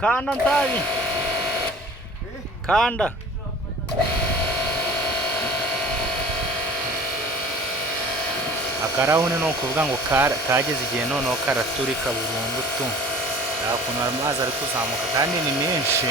Kanda ntabi. Kanda. Akarahune no kuvuga ngo kageze igihe noneho karaturika burundu tu. Nta kuntu amazi ari kuzamuka kandi ni menshi.